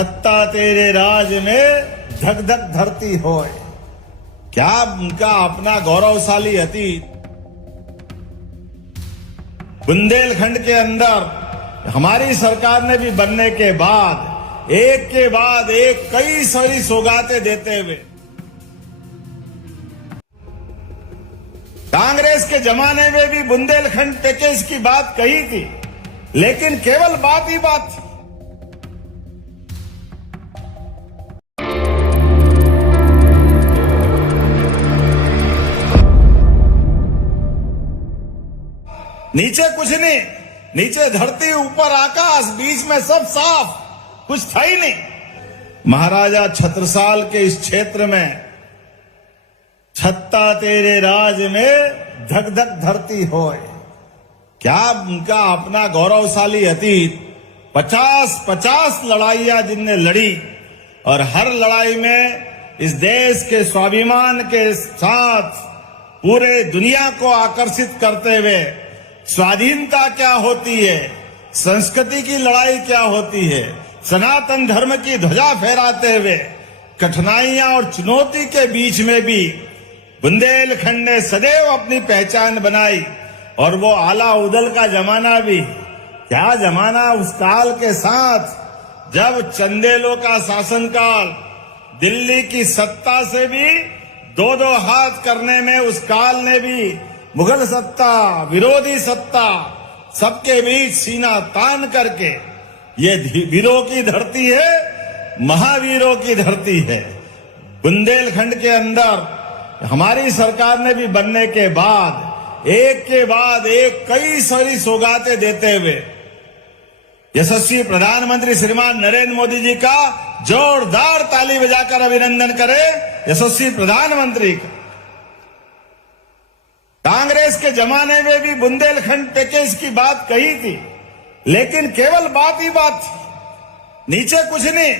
छत्ता तेरे राज में धक धक धरती होए। क्या उनका अपना गौरवशाली अतीत। बुंदेलखंड के अंदर हमारी सरकार ने भी बनने के बाद एक कई सारी सौगातें देते हुए कांग्रेस के जमाने में भी बुंदेलखंड पैकेज की बात कही थी, लेकिन केवल बात ही बात थी। नीचे कुछ नहीं, नीचे धरती ऊपर आकाश, बीच में सब साफ, कुछ था ही नहीं। महाराजा छत्रसाल के इस क्षेत्र में छत्ता तेरे राज में धक धक धरती होए। क्या उनका अपना गौरवशाली अतीत। 50 लड़ाइयां जिनने लड़ी और हर लड़ाई में इस देश के स्वाभिमान के साथ पूरे दुनिया को आकर्षित करते हुए स्वाधीनता क्या होती है, संस्कृति की लड़ाई क्या होती है, सनातन धर्म की ध्वजा फहराते हुए कठिनाइयां और चुनौती के बीच में भी बुंदेलखंड ने सदैव अपनी पहचान बनाई। और वो आला उदल का जमाना भी क्या जमाना, उस काल के साथ जब चंदेलों का शासनकाल, दिल्ली की सत्ता से भी दो हाथ करने में उस काल ने भी मुगल सत्ता, विरोधी सत्ता, सबके बीच सीना तान करके ये वीरों की धरती है, महावीरों की धरती है। बुंदेलखंड के अंदर हमारी सरकार ने भी बनने के बाद एक कई सारी सौगातें देते हुए यशस्वी प्रधानमंत्री श्रीमान नरेंद्र मोदी जी का जोरदार ताली बजाकर अभिनंदन करें। यशस्वी प्रधानमंत्री का। कांग्रेस के जमाने में भी बुंदेलखंड पैकेज की बात कही थी, लेकिन केवल बात ही बात थी। नीचे कुछ नहीं,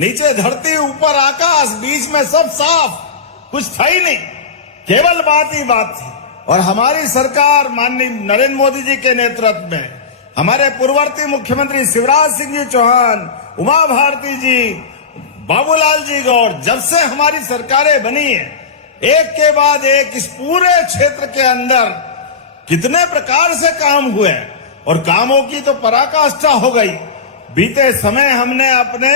नीचे धरती ऊपर आकाश, बीच में सब साफ, कुछ था ही नहीं, केवल बात ही बात थी। और हमारी सरकार माननीय नरेंद्र मोदी जी के नेतृत्व में हमारे पूर्ववर्ती मुख्यमंत्री शिवराज सिंह जी चौहान, उमा भारती जी, बाबूलाल जी गौर, जब से हमारी सरकारें बनी है, एक के बाद एक इस पूरे क्षेत्र के अंदर कितने प्रकार से काम हुए और कामों की तो पराकाष्ठा हो गई। बीते समय हमने अपने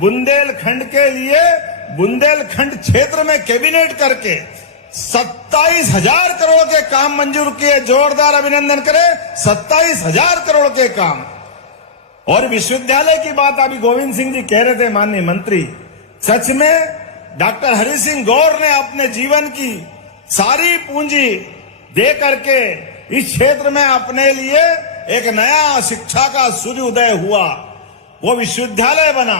बुंदेलखंड के लिए बुंदेलखंड क्षेत्र में कैबिनेट करके 27,000 करोड़ के काम मंजूर किए। जोरदार अभिनंदन करें, 27,000 करोड़ के काम। और विश्वविद्यालय की बात अभी गोविंद सिंह जी कह रहे थे, माननीय मंत्री, सच में डॉक्टर हरि सिंह गौर ने अपने जीवन की सारी पूंजी दे करके इस क्षेत्र में अपने लिए एक नया शिक्षा का सूर्योदय हुआ। वो विश्वविद्यालय बना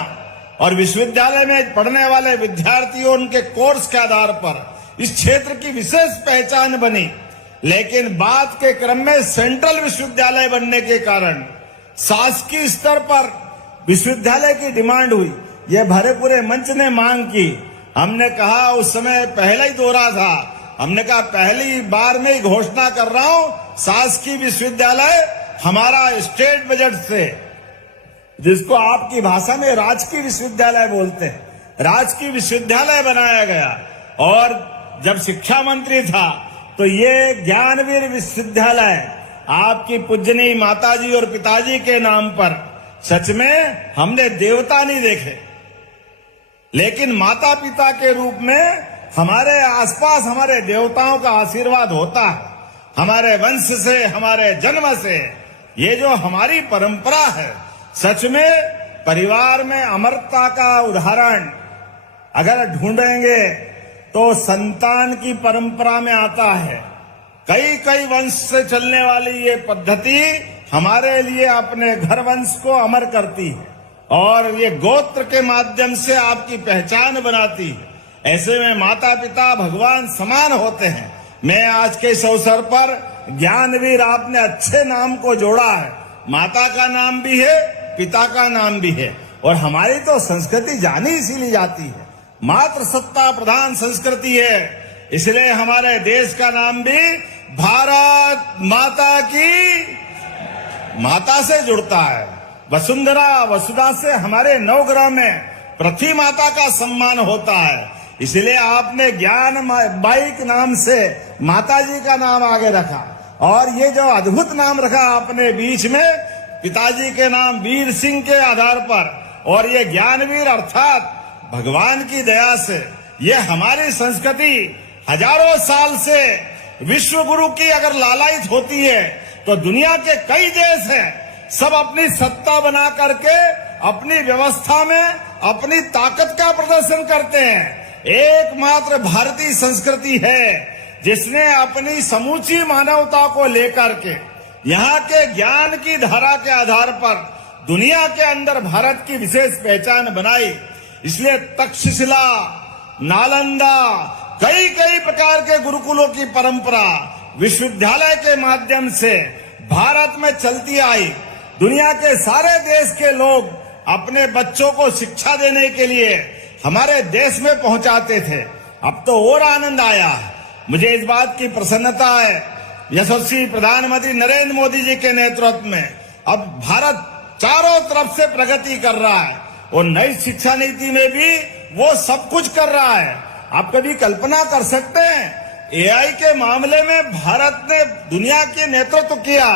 और विश्वविद्यालय में पढ़ने वाले विद्यार्थियों, उनके कोर्स के आधार पर इस क्षेत्र की विशेष पहचान बनी। लेकिन बात के क्रम में सेंट्रल विश्वविद्यालय बनने के कारण शासकीय स्तर पर विश्वविद्यालय की डिमांड हुई। यह भरे पूरे मंच ने मांग की। हमने कहा, उस समय पहला ही दौरा था, हमने कहा पहली बार में ही घोषणा कर रहा हूं, शासकीय विश्वविद्यालय हमारा स्टेट बजट से, जिसको आपकी भाषा में राजकीय विश्वविद्यालय बोलते हैं, राजकीय विश्वविद्यालय बनाया गया। और जब शिक्षा मंत्री था तो ये ज्ञानवीर विश्वविद्यालय आपकी पूजनीय माताजी और पिताजी के नाम पर, सच में हमने देवता नहीं देखे, लेकिन माता पिता के रूप में हमारे आसपास हमारे देवताओं का आशीर्वाद होता है। हमारे वंश से, हमारे जन्म से, ये जो हमारी परंपरा है, सच में परिवार में अमरता का उदाहरण अगर ढूंढेंगे तो संतान की परंपरा में आता है। कई वंश से चलने वाली ये पद्धति हमारे लिए अपने घर वंश को अमर करती है और ये गोत्र के माध्यम से आपकी पहचान बनाती है। ऐसे में माता पिता भगवान समान होते हैं। मैं आज के इस अवसर पर ज्ञानवीर, आपने अच्छे नाम को जोड़ा है। माता का नाम भी है, पिता का नाम भी है। और हमारी तो संस्कृति जानी इसीलिए जाती है, मातृ सत्ता प्रधान संस्कृति है। इसलिए हमारे देश का नाम भी भारत माता की, माता से जुड़ता है। वसुंधरा वसुधा से हमारे नवग्रह में पृथ्वी माता का सम्मान होता है। इसलिए आपने ज्ञान बाई के नाम से माता जी का नाम आगे रखा, और ये जो अद्भुत नाम रखा आपने बीच में पिताजी के नाम वीर सिंह के आधार पर, और ये ज्ञानवीर अर्थात भगवान की दया से ये हमारी संस्कृति हजारों साल से विश्व गुरु की अगर लालायित होती है तो दुनिया के कई देश हैं, सब अपनी सत्ता बना करके अपनी व्यवस्था में अपनी ताकत का प्रदर्शन करते हैं। एकमात्र भारतीय संस्कृति है जिसने अपनी समूची मानवता को लेकर के यहाँ के ज्ञान की धारा के आधार पर दुनिया के अंदर भारत की विशेष पहचान बनाई। इसलिए तक्षशिला, नालंदा, कई कई प्रकार के गुरुकुलों की परंपरा विश्वविद्यालय के माध्यम से भारत में चलती आई। दुनिया के सारे देश के लोग अपने बच्चों को शिक्षा देने के लिए हमारे देश में पहुंचाते थे। अब तो और आनंद आया। मुझे इस बात की प्रसन्नता है, यशस्वी प्रधानमंत्री नरेंद्र मोदी जी के नेतृत्व में अब भारत चारों तरफ से प्रगति कर रहा है, और नई शिक्षा नीति में भी वो सब कुछ कर रहा है। आप कभी कल्पना कर सकते हैं, एआई के मामले में भारत ने दुनिया के नेतृत्व किया।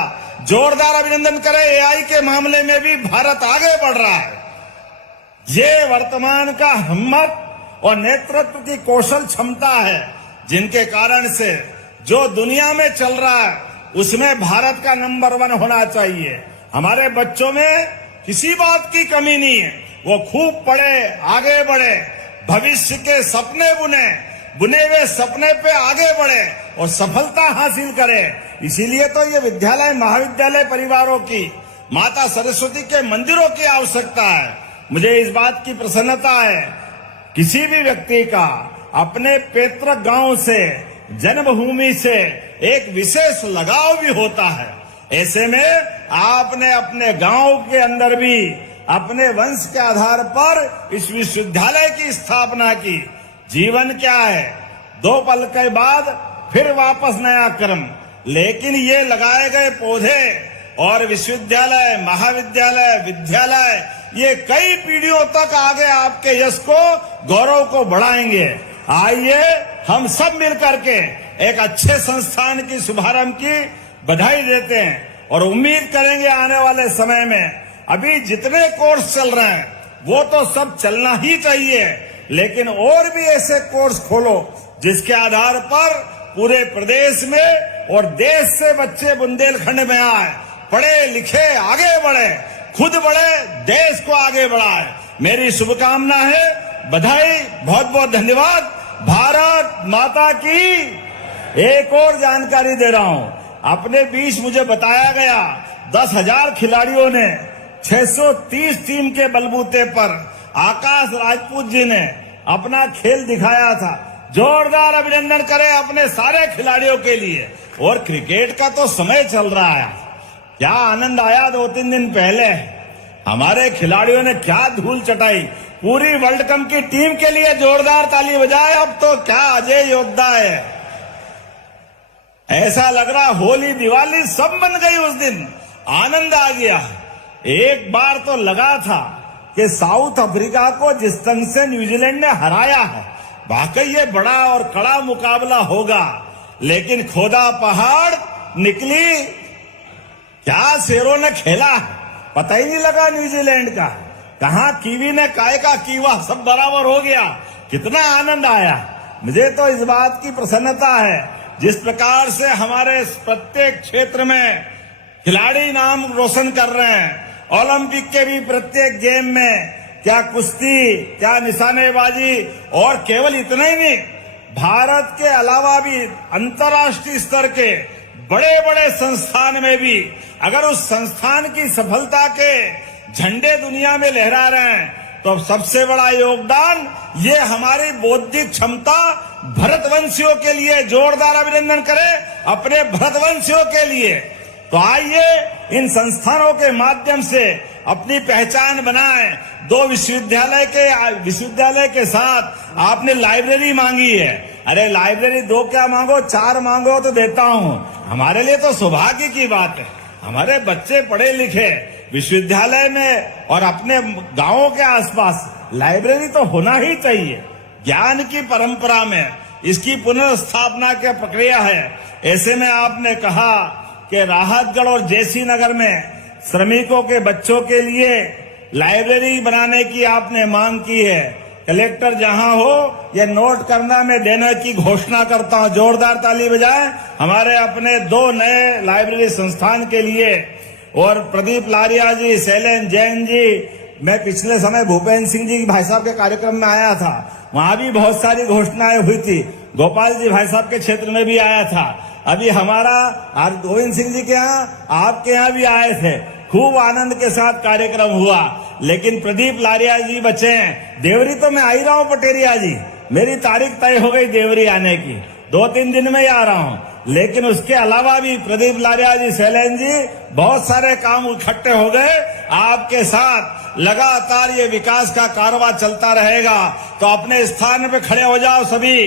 जोरदार अभिनंदन करें, एआई के मामले में भी भारत आगे बढ़ रहा है। ये वर्तमान का हिम्मत और नेतृत्व की कौशल क्षमता है, जिनके कारण से जो दुनिया में चल रहा है उसमें भारत का नंबर 1 होना चाहिए। हमारे बच्चों में किसी बात की कमी नहीं है, वो खूब पढ़े, आगे बढ़े, भविष्य के सपने बुने हुए सपने पे आगे बढ़े और सफलता हासिल करे। इसीलिए तो ये विद्यालय महाविद्यालय परिवारों की, माता सरस्वती के मंदिरों की आवश्यकता है। मुझे इस बात की प्रसन्नता है, किसी भी व्यक्ति का अपने पैतृक गांव से, जन्मभूमि से एक विशेष लगाव भी होता है। ऐसे में आपने अपने गांव के अंदर भी अपने वंश के आधार पर इस विश्वविद्यालय की स्थापना की। जीवन क्या है, 2 पल के बाद फिर वापस नया कर्म, लेकिन ये लगाए गए पौधे और विश्वविद्यालय, महाविद्यालय, विद्यालय ये कई पीढ़ियों तक आगे आपके यश को, गौरव को बढ़ाएंगे। आइए हम सब मिलकर के एक अच्छे संस्थान की शुभारंभ की बधाई देते हैं और उम्मीद करेंगे आने वाले समय में अभी जितने कोर्स चल रहे हैं वो तो सब चलना ही चाहिए, लेकिन और भी ऐसे कोर्स खोलो जिसके आधार पर पूरे प्रदेश में और देश से बच्चे बुंदेलखंड में आए, पढ़े लिखे, आगे बढ़े, खुद बढ़े, देश को आगे बढ़ाए। मेरी शुभकामना है, बधाई, बहुत बहुत धन्यवाद। भारत माता की। एक और जानकारी दे रहा हूं, अपने बीच मुझे बताया गया 10,000 खिलाड़ियों ने 630 टीम के बलबूते पर आकाश राजपूत जी ने अपना खेल दिखाया था। जोरदार अभिनंदन करें अपने सारे खिलाड़ियों के लिए। और क्रिकेट का तो समय चल रहा है, क्या आनंद आया 2-3 दिन पहले, हमारे खिलाड़ियों ने क्या धूल चटाई। पूरी वर्ल्ड कप की टीम के लिए जोरदार ताली बजाए। अब तो क्या अजय योद्धा है, ऐसा लग रहा होली दिवाली सब बन गई उस दिन, आनंद आ गया। एक बार तो लगा था कि साउथ अफ्रीका को जिस ढंग से न्यूजीलैंड ने हराया है, वाकई ये बड़ा और कड़ा मुकाबला होगा, लेकिन खोदा पहाड़ निकली, क्या शेरों ने खेला, पता ही नहीं लगा न्यूजीलैंड का, कहां कीवी ने काय का कीवा, सब बराबर हो गया। कितना आनंद आया। मुझे तो इस बात की प्रसन्नता है, जिस प्रकार से हमारे प्रत्येक क्षेत्र में खिलाड़ी नाम रोशन कर रहे हैं, ओलंपिक के भी प्रत्येक गेम में, क्या कुश्ती, क्या निशानेबाजी, और केवल इतना ही नहीं, भारत के अलावा भी अंतर्राष्ट्रीय स्तर के बड़े बड़े संस्थान में भी अगर उस संस्थान की सफलता के झंडे दुनिया में लहरा रहे हैं तो सबसे बड़ा योगदान ये हमारी बौद्धिक क्षमता भरतवंशियों के लिए। जोरदार अभिनंदन करें अपने भरतवंशियों के लिए। तो आइए इन संस्थानों के माध्यम से अपनी पहचान बनाएं। 2 विश्वविद्यालय के साथ आपने लाइब्रेरी मांगी है, अरे लाइब्रेरी 2 क्या मांगो, 4 मांगो तो देता हूं। हमारे लिए तो सौभाग्य की बात है, हमारे बच्चे पढ़े लिखे विश्वविद्यालय में और अपने गांवों के आसपास लाइब्रेरी तो होना ही चाहिए। ज्ञान की परंपरा में इसकी पुनर्स्थापना की प्रक्रिया है। ऐसे में आपने कहा कि राहतगढ़ और जेसी नगर में श्रमिकों के बच्चों के लिए लाइब्रेरी बनाने की आपने मांग की है। कलेक्टर जहां हो ये नोट करना, मैं देने की घोषणा करता हूं। जोरदार ताली बजाएं हमारे अपने 2 नए लाइब्रेरी संस्थान के लिए। और प्रदीप लारिया जी, शैलेंद्र जैन जी, मैं पिछले समय भूपेंद्र सिंह जी भाई साहब के कार्यक्रम में आया था, वहां भी बहुत सारी घोषणाएं हुई थी। गोपाल जी भाई साहब के क्षेत्र में भी आया था। अभी हमारा गोविंद सिंह जी के यहाँ, आपके यहाँ भी आए थे। खूब आनंद के साथ कार्यक्रम हुआ। लेकिन प्रदीप लारिया जी बचे हैं। देवरी तो मैं आ ही रहा हूं पटेरिया जी, मेरी तारीख तय हो गई देवरी आने की, 2-3 दिन में ही आ रहा हूं। लेकिन उसके अलावा भी प्रदीप लारिया जी, शैलेंद्र जी, बहुत सारे काम इकट्ठे हो गए। आपके साथ लगातार ये विकास का कारवां चलता रहेगा। तो अपने स्थान पे खड़े हो जाओ सभी।